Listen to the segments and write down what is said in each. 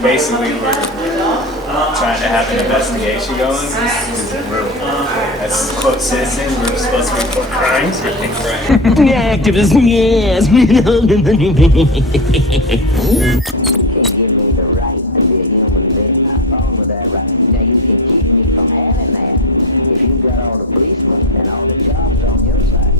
Basically, we're trying to have an investigation going. As quote citizens, we're supposed to report crimes or think right. Activism, yes. You can't give me the right to be a human being. I'm wrong with that right. Now you can keep me from having that if you've got all the policemen and all the jobs on your side.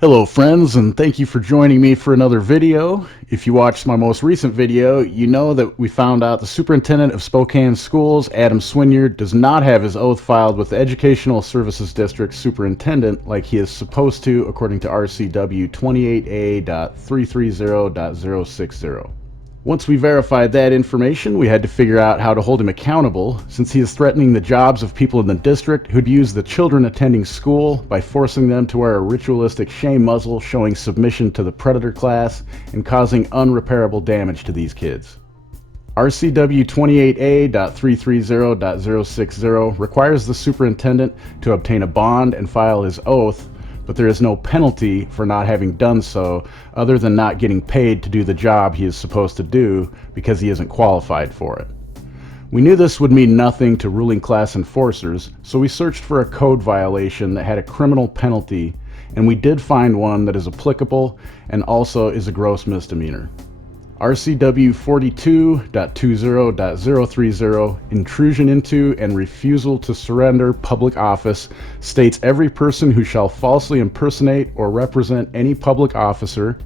Hello friends, and thank you for joining me for another video. If you watched my most recent video, you know that we found out the superintendent of Spokane Schools, Adam Swinyard, does not have his oath filed with the Educational Services District Superintendent like he is supposed to according to RCW 28A.330.060. Once we verified that information, we had to figure out how to hold him accountable, since he is threatening the jobs of people in the district who'd use the children attending school by forcing them to wear a ritualistic shame muzzle showing submission to the predator class and causing unrepairable damage to these kids. RCW 28A.330.060 requires the superintendent to obtain a bond and file his oath, but there is no penalty for not having done so other than not getting paid to do the job he is supposed to do because he isn't qualified for it. We knew this would mean nothing to ruling class enforcers, so we searched for a code violation that had a criminal penalty, and we did find one that is applicable and also is a gross misdemeanor. RCW 42.20.030, intrusion into and refusal to surrender public office, states every person who shall falsely impersonate or represent any public officer,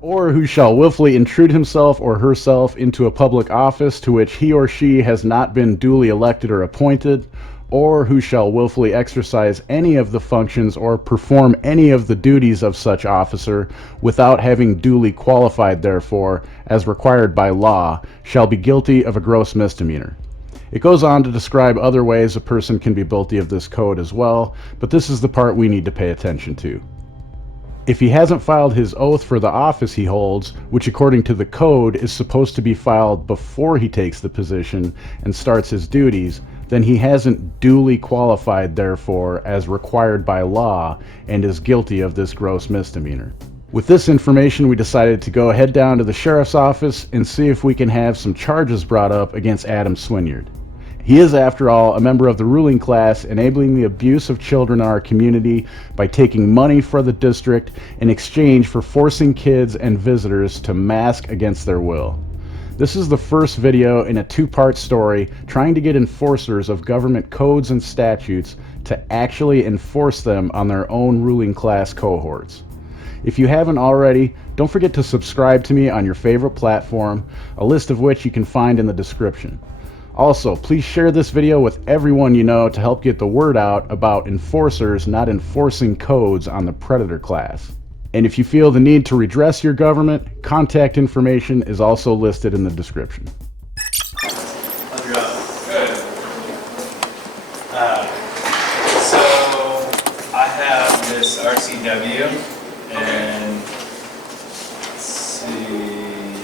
or who shall willfully intrude himself or herself into a public office to which he or she has not been duly elected or appointed, or who shall willfully exercise any of the functions or perform any of the duties of such officer without having duly qualified therefor, as required by law, shall be guilty of a gross misdemeanor. It goes on to describe other ways a person can be guilty of this code as well, but this is the part we need to pay attention to. If he hasn't filed his oath for the office he holds, which according to the code is supposed to be filed before he takes the position and starts his duties, then he hasn't duly qualified therefore as required by law and is guilty of this gross misdemeanor. With this information, we decided to go head down to the sheriff's office and see if we can have some charges brought up against Adam Swinyard. He is, after all, a member of the ruling class, enabling the abuse of children in our community by taking money for the district in exchange for forcing kids and visitors to mask against their will. This is the first video in a two-part story trying to get enforcers of government codes and statutes to actually enforce them on their own ruling class cohorts. If you haven't already, don't forget to subscribe to me on your favorite platform, a list of which you can find in the description. Also, please share this video with everyone you know to help get the word out about enforcers not enforcing codes on the predator class. And if you feel the need to redress your government, contact information is also listed in the description. Good. So I have this RCW, and let's see,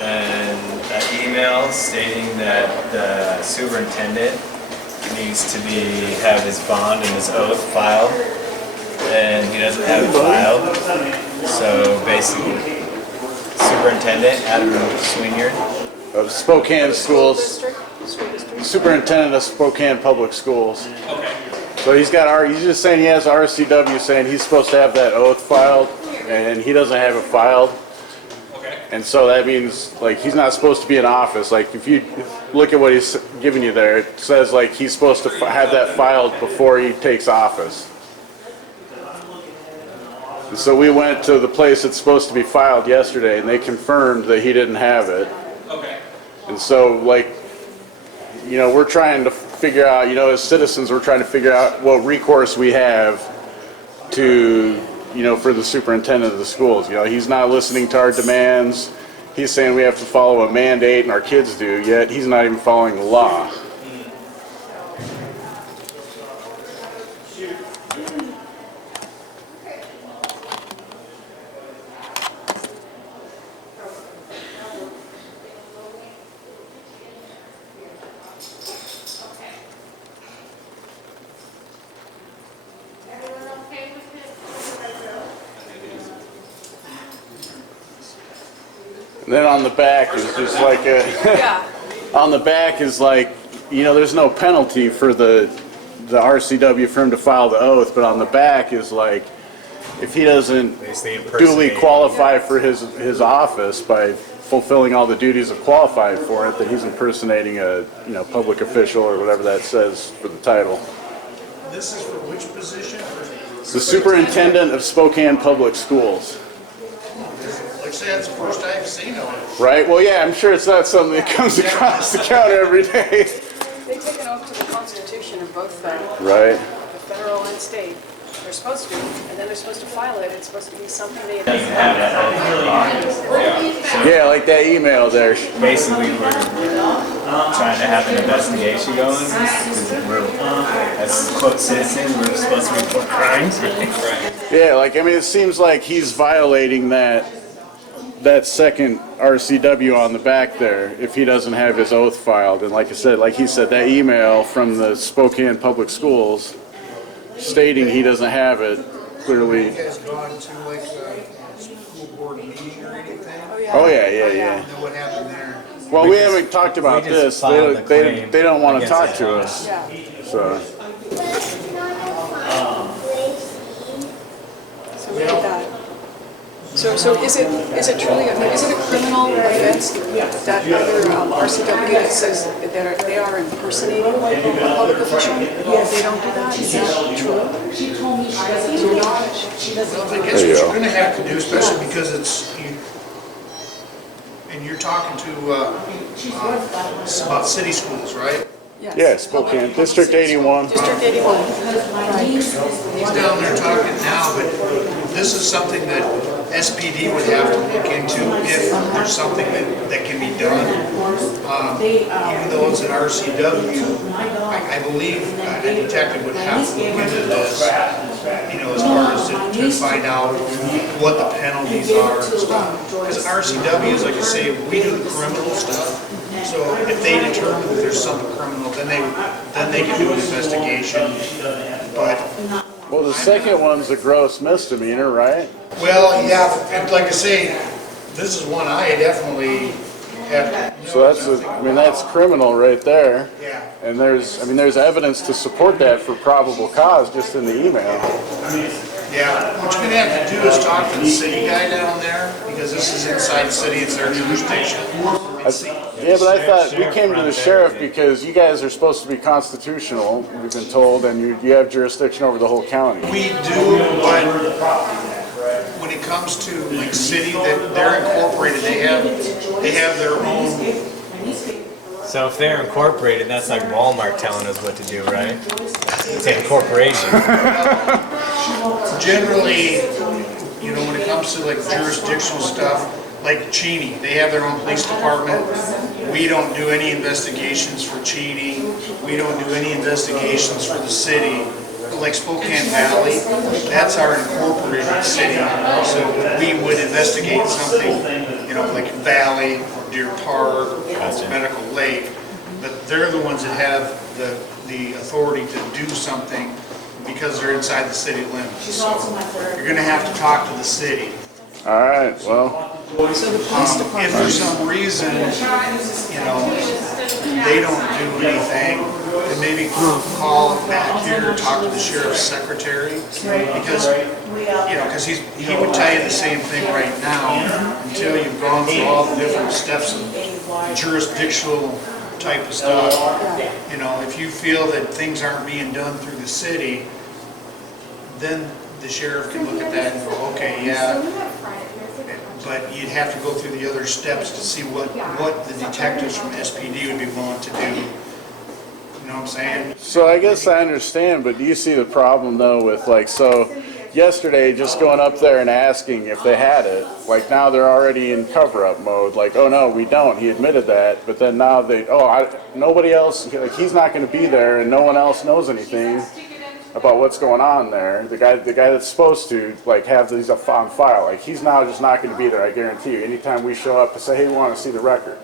and an email stating that the superintendent needs to have his bond and his oath filed, and he doesn't have it filed. So basically, superintendent Adam Swinyard Of Spokane Schools, superintendent of Spokane Public Schools. Okay. So he's just saying he has RCW saying he's supposed to have that oath filed, and he doesn't have it filed. Okay. And so that means, like, he's not supposed to be in office. Like, if you look at what he's giving you there, it says, like, he's supposed to have that filed before he takes office. And so we went to the place it's supposed to be filed yesterday, and they confirmed that he didn't have it. Okay. And so, like, you know, we're trying to figure out, you know, as citizens, we're trying to figure out what recourse we have to, you know, for the superintendent of the schools. You know, he's not listening to our demands. He's saying we have to follow a mandate, and our kids do, yet he's not even following the law. And then on the back is just like a, Yeah. on the back is like, you know, there's no penalty for the RCW for him to file the oath, but on the back is like, if he doesn't Basically duly impersonating. qualify for his office by fulfilling all the duties of qualified for it, that he's impersonating a, you know, public official or whatever that says for the title. This is for which position? The superintendent of Spokane Public Schools. Like I say, that's the first I've seen of it. Right? Well, yeah, I'm sure it's not something that comes across the counter every day. They take an oath to the Constitution of both the Right? federal and state. They're supposed to, and then they're supposed to file it. It's supposed to be something they. Yeah, like that email there. Basically, we're trying to have an investigation going. Because we're, as quote citizens, we're supposed to report crimes. Yeah, like, I mean, it seems like he's violating that second RCW on the back there if he doesn't have his oath filed. And like I said, like he said, that email from the Spokane Public Schools stating he doesn't have it, clearly. You guys gone to like a school board meeting or anything? Oh, yeah, yeah, yeah. And then what happened there? Well, we haven't talked about we just this. filed a claim They don't want to against talk that. to us. Yeah. So, So we did that. So is it truly, is it a criminal offense that other RCW that says that they are impersonating a public official? If they don't do that, is that true? Well, I guess what you're gonna have to do, especially because it's, and you're talking to, about city schools, right? Yes. yeah, Spokane, District 81. District 81. He's down there talking now, but this is something that SPD would have to look into if there's something that can be done. Even though it's an RCW, I believe a detective would have to look into this, you know, as far as to find out what the penalties are and stuff. Because RCWs, like I say, we do the criminal stuff. So if they determine that there's something criminal, then they can do an investigation. But Well, the second one's a gross misdemeanor, right? well, yeah, and like I say, this is one I definitely have. So that's criminal right there. Yeah. And there's evidence to support that for probable cause just in the email. Yeah, what you're gonna have to do is talk to the city guy down there, because this is inside the city, it's their jurisdiction. And see. Yeah, but I thought we came to the sheriff because you guys are supposed to be constitutional, we've been told, and you have jurisdiction over the whole county. We do, but when it comes to like city, that they're incorporated, they have their own. So if they're incorporated, that's like Walmart telling us what to do, right? It's an incorporation. Generally, you know, when it comes to like jurisdictional stuff, like Cheney, they have their own police department. We don't do any investigations for Cheney. We don't do any investigations for the city. Like Spokane Valley, that's our incorporated city. So we would investigate something, you know, like Valley or Deer Park or Medical Lake. But they're the ones that have the authority to do something because they're inside the city limits. So you're gonna have to talk to the city. All right, well, So the police If department, for some reason, you know, they don't do anything, then maybe call back here, talk to the sheriff's secretary, because, you know, because he would tell you the same thing right now, until you've gone through all the different steps of jurisdictional type of stuff. You know, if you feel that things aren't being done through the city, then the sheriff can look at that and go, okay, yeah, but you'd have to go through the other steps to see what the detectives from SPD would be willing to do. You know what I'm saying? so I guess I understand, but do you see the problem though with like, so yesterday just going up there and asking if they had it, like now they're already in cover-up mode, like, oh no, we don't, he admitted that, but then now nobody else, like he's not going to be there and no one else knows anything about what's going on there. The guy that's supposed to like have these on file, like he's now just not going to be there. I guarantee you. Anytime we show up to say, hey, we want to see the record.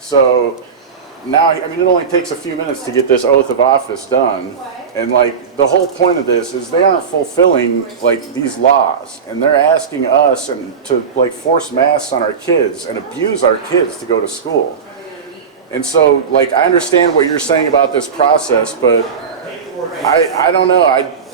So now, I mean, it only takes a few minutes to get this oath of office done. And like, the whole point of this is they aren't fulfilling like these laws. And they're asking us and to like force masks on our kids and abuse our kids to go to school. And so like, I understand what you're saying about this process, but I don't know.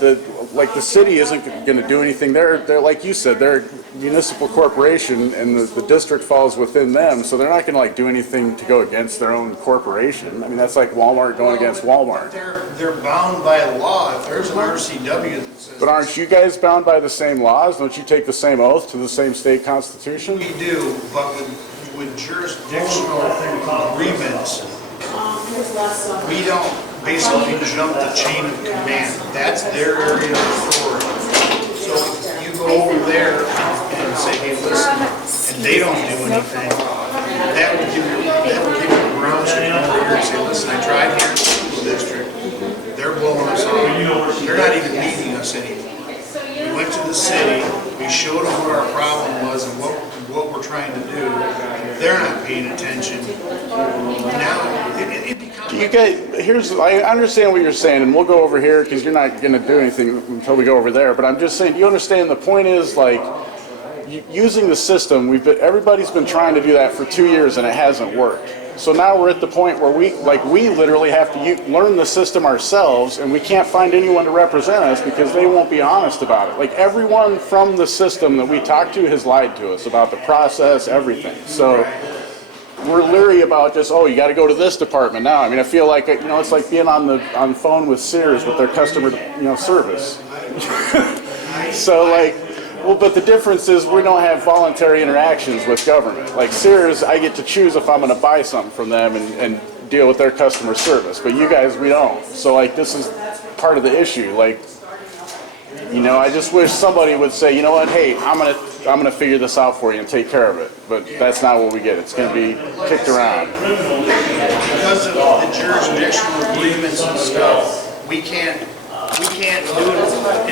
The city isn't going to do anything. They're like you said, they're a municipal corporation, and the district falls within them, so they're not going to like do anything to go against their own corporation. I mean, that's like Walmart going against Walmart. They're bound by law. If there's an RCW that says. But aren't you guys bound by the same laws? Don't you take the same oath to the same state constitution? We do, but with jurisdictional agreements, we don't basically jump the chain of command. That's their area of authority. So if you go over there and say, hey, listen, and they don't do anything, that would give you grounds to come over here and say, listen, I tried here in the school district. They're blowing us off. They're not even meeting us anymore. We went to the city, we showed them what our problem was and what we're trying to do. They're not paying attention. Now, it becomes... You guys, I understand what you're saying, and we'll go over here because you're not going to do anything until we go over there. But I'm just saying, do you understand the point is like using the system? Everybody's been trying to do that for 2 years and it hasn't worked. So now we're at the point where we literally have to learn the system ourselves, and we can't find anyone to represent us because they won't be honest about it. Like everyone from the system that we talked to has lied to us about the process, everything. So we're leery about just, oh, you got to go to this department now. I mean, I feel like, it's like being on the phone with Sears with their customer, service. So like, well, but the difference is we don't have voluntary interactions with government. Like Sears, I get to choose if I'm going to buy something from them and deal with their customer service. But you guys, we don't. So like, this is part of the issue. Like, I just wish somebody would say, you know what, hey, I'm gonna figure this out for you and take care of it. But that's not what we get. It's going to be kicked around. Because of the jurisdictional agreements and stuff, we can't do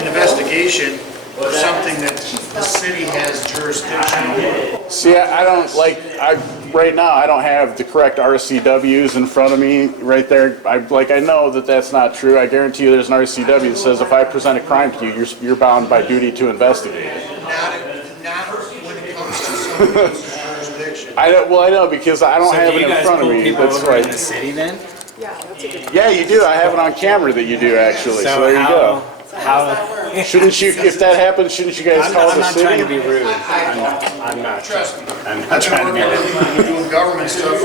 an investigation for something that the city has jurisdiction over. See, right now I don't have the correct RCWs in front of me right there. I know that that's not true. I guarantee you there's an RCW that says if I present a crime to you, you're bound by duty to investigate it. Not when it comes to somebody's jurisdiction. I know because I don't have it in front of me. That's right. In the city then? Yeah, that's a good point. Yeah, you do. I have it on camera that you do actually. So there you go. Shouldn't you, if that happens, shouldn't you guys call the city? I'm not trying to be rude. I'm not. Trust me. I'm not I've trying been to be rude. working doing government stuff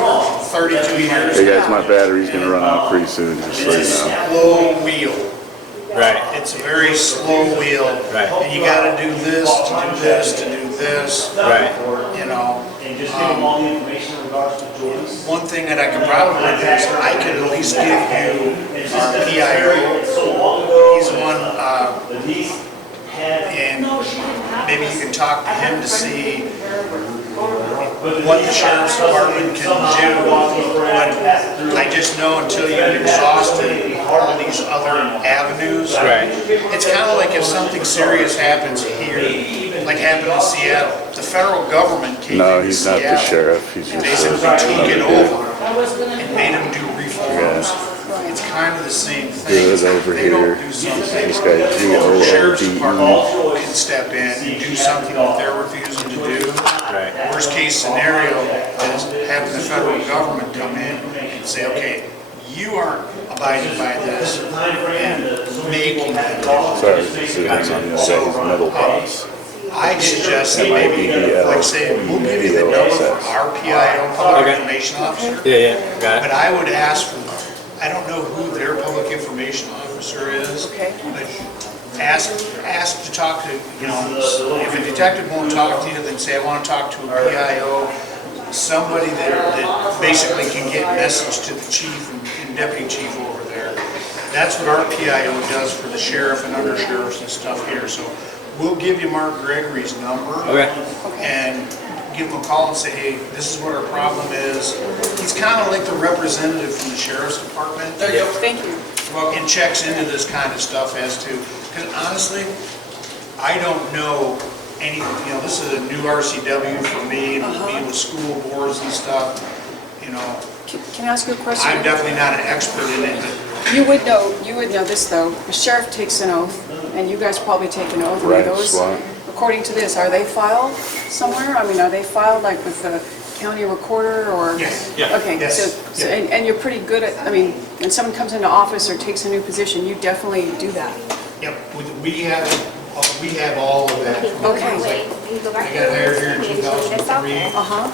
for 32 years. Hey guys, my battery's gonna run out pretty soon, just so It's you a know. slow wheel. Right. It's a very slow wheel. Right. And you gotta do this, to do this, to do this. Right. One thing that I could probably do is I could at least give you our PIO. He's one, and maybe you can talk to him to see what the sheriff's department can do. But I just know until you've exhausted all these other avenues, Right. it's kind of like if something serious happens here, like happened in Seattle. The federal government came No, into he's not Seattle the sheriff, he's and just basically took it another over and made him do reforms. It's kind of the same thing. Good over They don't here. do something. This guy, The sheriff's GOLDE. department can step in and do something that they're refusing to do. Right. Worst case scenario is having the federal government come in and say, okay, you aren't abiding by this and making that. Sorry, this is on the other guy's metal box. I suggest that maybe, like say, we'll give you the number for our PIO, Public Okay. Information Officer. Yeah, got But it. I would ask for, I don't know who their public information officer is, Okay. but ask to talk to, if a detective won't talk to you, then say, I want to talk to a PIO, somebody that basically can get message to the chief and deputy chief over there. That's what our PIO does for the sheriff and under sheriffs and stuff here. So we'll give you Mark Gregory's number. Okay. And give him a call and say, hey, this is what our problem is. He's kind of like the representative from the sheriff's department. Thank you. And checks into this kind of stuff as to, because honestly, I don't know anything, this is a new RCW for me, and being with school boards and stuff. you know, Can I ask you a question? I'm definitely not an expert in it, but You would know this though. The sheriff takes an oath, and you guys probably take an oath. Are Right, those, SWAT. according to this, are they filed somewhere? I mean, are they filed like with the county recorder or? Yes. Yeah. Okay, Yes. so and you're pretty good at, I mean, when someone comes into office or takes a new position, you definitely do that. yep, we have all of that. Okay. I got hired here in 2003, Uh-huh.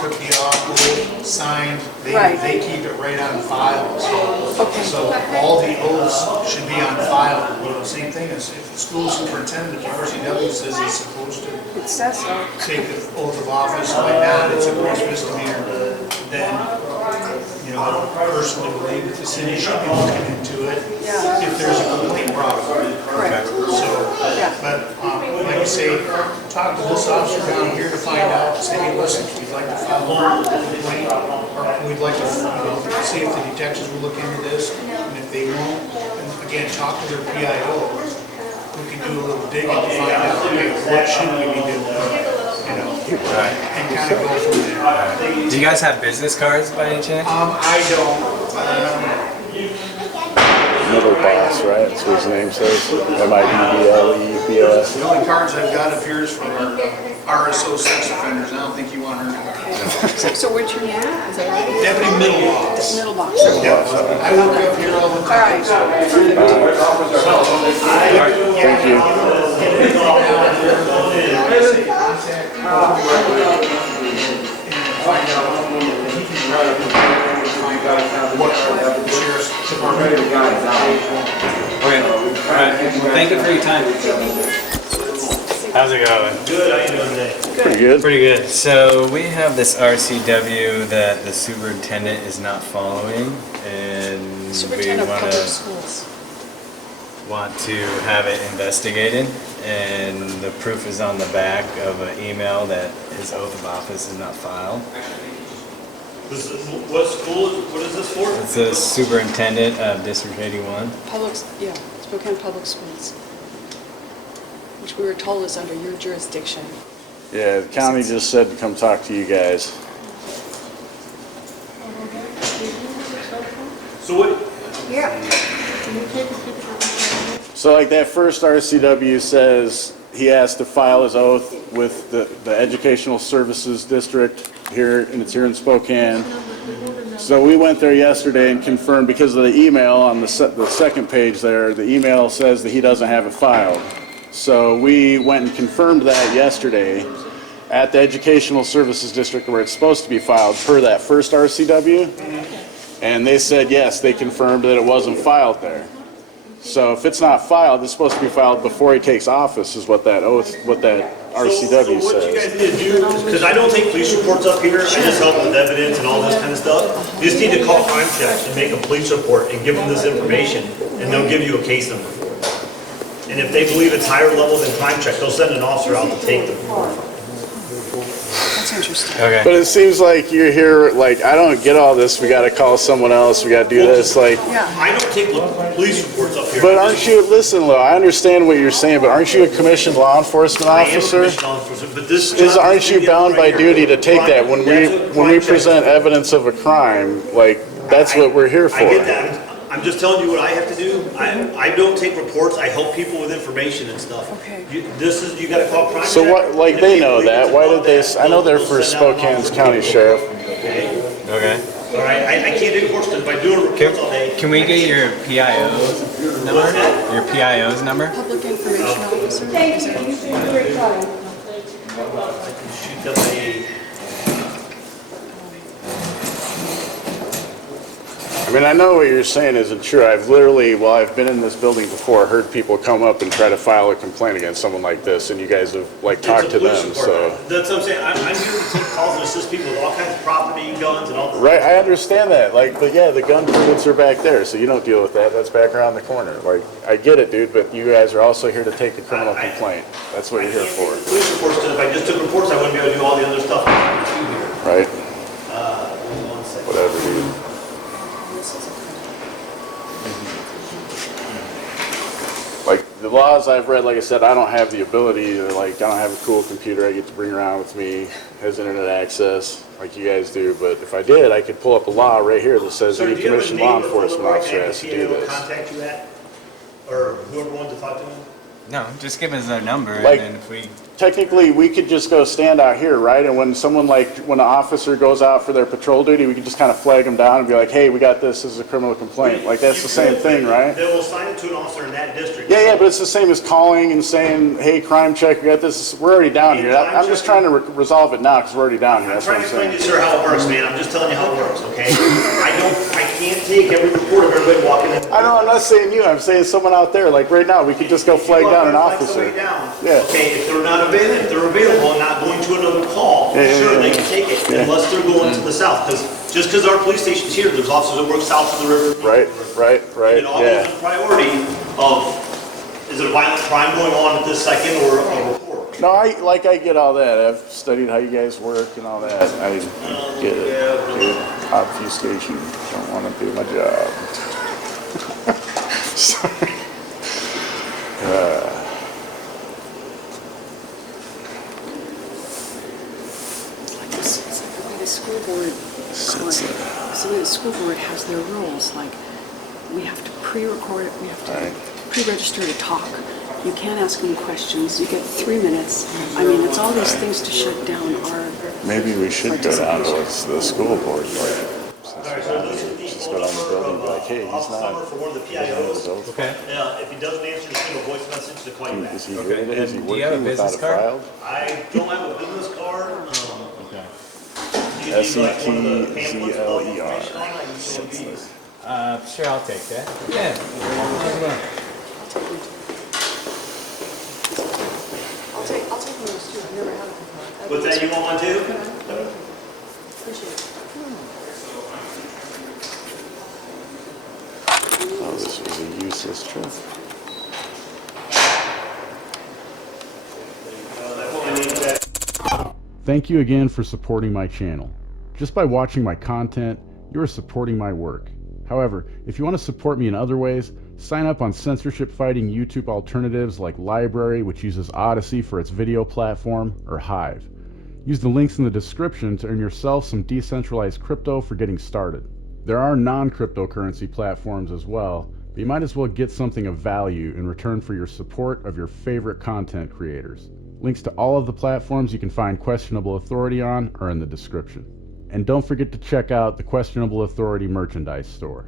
took the oath, signed, Right. they keep it right on file, so. Okay. So all the oaths should be on file. You know, same thing as if the school superintendent, the RCW says he's supposed to It says so. take the oath of office, why not? It's a gross misdemeanor. Then, you know, I personally believe that the city should be looking into it Yeah. if there's a complaint brought up. Correct. So, Yeah. but like I say, talk to this officer down here to find out, say, hey, listen, we'd like to file a complaint, or we'd like to, see if the detectives will look into this, and if they won't, then again, talk to their PIO. We can do a little digging to find out, okay, what should we be doing, you know, and kind of go from there. Do you guys have business cards by any chance? I don't, Middle boss, right? That's what his name says. MIDDLEBOS. the only cards I've got up here is from our RSO sex offenders, I don't think you want her card. So what's your name? Is that right? Deputy Middle Boss. Middle box. Okay. Yeah, I work up here all the All time. right. Thank you. Okay. All right. Well, thank you for your time. How's it going? Good, how you doing today? Pretty good. Pretty good. So we have this RCW that the superintendent is not following, and we Superintendent of Public Schools. want to have it investigated. And the proof is on the back of an email that his oath of office is not filed. What school, what is this for? It's the superintendent of District 81. Public, yeah, Spokane Public Schools, which we were told is under your jurisdiction. Yeah, the county just said to come talk to you guys. So what, So like that first RCW says he has to file his oath with the Educational Services District here, and it's here in Spokane. So we went there yesterday and confirmed, because of the email on the second page there, the email says that he doesn't have it filed. So we went and confirmed that yesterday at the Educational Services District where it's supposed to be filed per that first RCW. And they said, yes, they confirmed that it wasn't filed there. So if it's not filed, it's supposed to be filed before he takes office, is what that oath, what that RCW so what you guys says. need to do, because I don't take police reports up here, I just help with evidence and all this kind of stuff. You just need to call crime check and make a police report and give them this information, and they'll give you a case number for it. And if they believe it's higher level than crime check, they'll send an officer out to take them. That's interesting. Okay. But it seems like you're here, like, I don't get all this, we gotta call someone else, we gotta do this, like, Yeah. I don't take police reports up here. but aren't you, listen, Lo, I understand what you're saying, but aren't you a commissioned law enforcement I am a officer? commissioned law enforcement, but this. Aren't you bound by duty to take that when That's what we crime check present is. evidence of a crime, like, that's what we're here for. I get that. I'm just telling you what I have to do. I don't take reports. I help people with information and stuff. Okay. You gotta call crime. So check, what, like, and they if know believe that, it's why above did they, that, I know they're they'll for send out an Spokane officer. County Sheriff. Okay. Okay. All right. I can't do reports because by doing reports all day. Can we get your PIO's number? What's that? Your PIO's number? Public Information Officer. Is that- Shoot them a. I mean, I know what you're saying isn't true. I've literally, while I've been in this building before, heard people come up and try to file a complaint against someone like this, and you guys have, like, talked It's a to police them, report. so. That's what I'm saying. I'm here to take calls and assist people with all kinds of property, guns, and all this. Right, I understand that, like, but yeah, the gun permits are back there, so you don't deal with that, that's back around the corner. Like, I get it, dude, but you guys are also here to take a criminal complaint. That's what you're here for, Police reports, because if I just took reports, I wouldn't be able to do all the other stuff. right? Give me 1 second. Whatever, dude. Like, the laws I've read, like I said, I don't have the ability to, like, I don't have a cool computer I get to bring around with me, has internet access, like you guys do, but if I did, I could pull up a law right here that says Sir, any do you have a commissioned law name or enforcement phone number I officer can has to continue do to this. contact you at? Or whoever wants to talk to me? No, just give us our number, Like- and then if we, Technically, we could just go stand out here, right? And when someone when an officer goes out for their patrol duty, we could just kind of flag them down and be like, hey, we got this as a criminal complaint. Like, that's the same thing, right? They will assign it to an officer in that district. Yeah, but it's the same as calling and saying, hey, crime check, we got this. We're already down here. I'm just trying to resolve it now because we're already down here. I'm That's what trying I'm to explain to saying. you, sir, how it works, man. I'm just telling you how it works, okay? I can't take every report of everybody walking in. I know, I'm not saying you. I'm saying someone out there. Like right now, we could just go flag down an Flag officer. somebody down. Yeah. Okay, if they're not available, if they're available and not going to another call, Yeah, sure, yeah, they yeah. can take it, unless they're going to the south. Because just because our police station's here, there's officers that work south of the river. Right. And it all goes in priority of, is it a violent crime going on at this second or a report? No, I get all that. I've studied how you guys work and all that. I get it. Dude, obfuscation. Don't want to do my job. Sorry. It's like the way the school board, it's the way the school board has their rules, like, we have to pre-record it, we have to pre-register to talk. You can't ask any questions, you get 3 minutes. I mean, it's all these things to shut down our Maybe we should go down to the school board. Alright, so this is the Just phone go down the number building and of, be like, hey, he's office not. number for one of the PIOs. okay. If he doesn't answer, just leave a voice message to call you back. Is he Okay, good? Is he and do you have a working without business a card? file? I don't have a business card. Okay. Do you need like one of the pamphlets with all the SETZLER. information on it? I can show these. Sure, I'll take that. Yeah. I'll take one of those too, I've never had it before. What's that, you want one too? Appreciate it. Oh, this was a useless trip. Thank you again for supporting my channel. Just by watching my content, you are supporting my work. However, if you want to support me in other ways, sign up on censorship-fighting YouTube alternatives like LBRY, which uses Odyssey for its video platform, or Hive. Use the links in the description to earn yourself some decentralized crypto for getting started. There are non-cryptocurrency platforms as well, but you might as well get something of value in return for your support of your favorite content creators. Links to all of the platforms you can find Questionable Authority on are in the description. And don't forget to check out the Questionable Authority merchandise store.